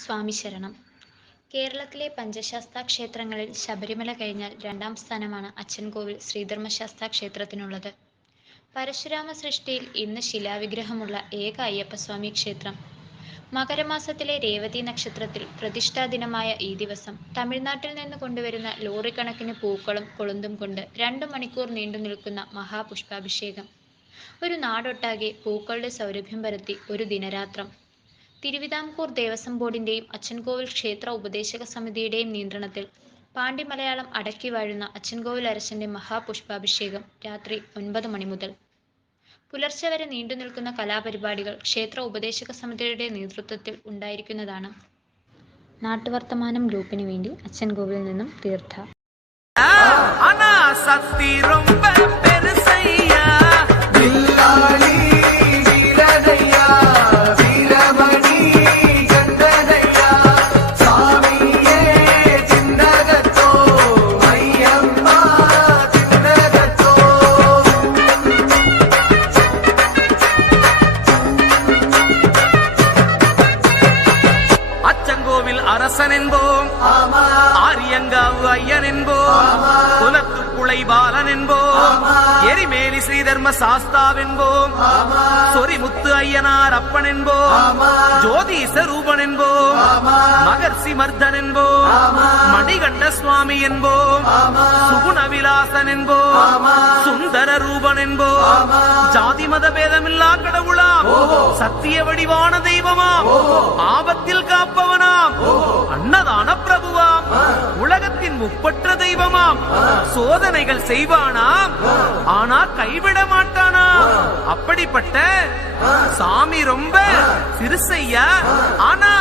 സ്വാമി ശരണം. കേരളത്തിലെ പഞ്ചശാസ്താ ക്ഷേത്രങ്ങളിൽ ശബരിമല കഴിഞ്ഞാൽ രണ്ടാം സ്ഥാനമാണ് അച്ചൻകോവിൽ ശ്രീധർമ്മശാസ്താ ക്ഷേത്രത്തിനുള്ളത്. പരശുരാമ സൃഷ്ടിയിൽ ഇന്ന് ശിലാവിഗ്രഹമുള്ള ഏക അയ്യപ്പസ്വാമി ക്ഷേത്രം. മകരമാസത്തിലെ രേവതി നക്ഷത്രത്തിൽ പ്രതിഷ്ഠാ ദിനമായ ഈ ദിവസം തമിഴ്നാട്ടിൽ നിന്ന് കൊണ്ടുവരുന്ന ലോറിക്കണക്കിന് പൂക്കളും കൊളുന്തും കൊണ്ട് 2 മണിക്കൂർ നീണ്ടു നിൽക്കുന്ന മഹാപുഷ്പാഭിഷേകം. ഒരു നാടൊട്ടാകെ പൂക്കളുടെ സൗരഭ്യം പരത്തി ഒരു ദിനരാത്രം. തിരുവിതാംകൂർ ദേവസ്വം ബോർഡിന്റെയും അച്ചൻകോവിൽ ക്ഷേത്ര ഉപദേശക സമിതിയുടെയും നിയന്ത്രണത്തിൽ പാണ്ഡ്യമലയാളം അടക്കി വാഴുന്ന അച്ചൻകോവിൽ അരശന്റെ മഹാപുഷ്പാഭിഷേകം രാത്രി 9 മണി മുതൽ പുലർച്ചെ വരെ നീണ്ടു നിൽക്കുന്ന കലാപരിപാടികൾ ക്ഷേത്ര ഉപദേശക സമിതിയുടെ നേതൃത്വത്തിൽ ഉണ്ടായിരിക്കുന്നതാണ്. നാട്ടുവർത്തമാനം ഗ്രൂപ്പിന് വേണ്ടി അച്ചൻകോവിലിൽ നിന്നും തീർത്ഥ. அரசன் என்போம், ஆரியங்காவு ஐயன் என்போம், குலத்துக்குளை பாலன் என்போம், எரிமேலி ஸ்ரீதர்ம சாஸ்தாவென்போம், சொரிமுத்து ஐயனார் அப்பன் என்போம், ஜோதிச ரூபன் என்போம், மகர்ஷி மர்தன் என்போம், மணிகண்ட சுவாமி என்போம், சுகுணவிலாசன் என்போம், சுந்தர ரூபன் என்போம், ஜாதி மத பேதமில்லா கடவுளாம், சத்திய வடிவான தெய்வமாம், ஆபத்தில் காப்பவனாம், அன்னதான பிரபுவாம், உலகத்தின் முப்பற்ற தெய்வமாம், சோதனைகள் செய்வானாம் ஆனா கைவிட மாட்டானாம். அப்படிப்பட்ட சாமி ரொம்ப சிறுசையா ஆனா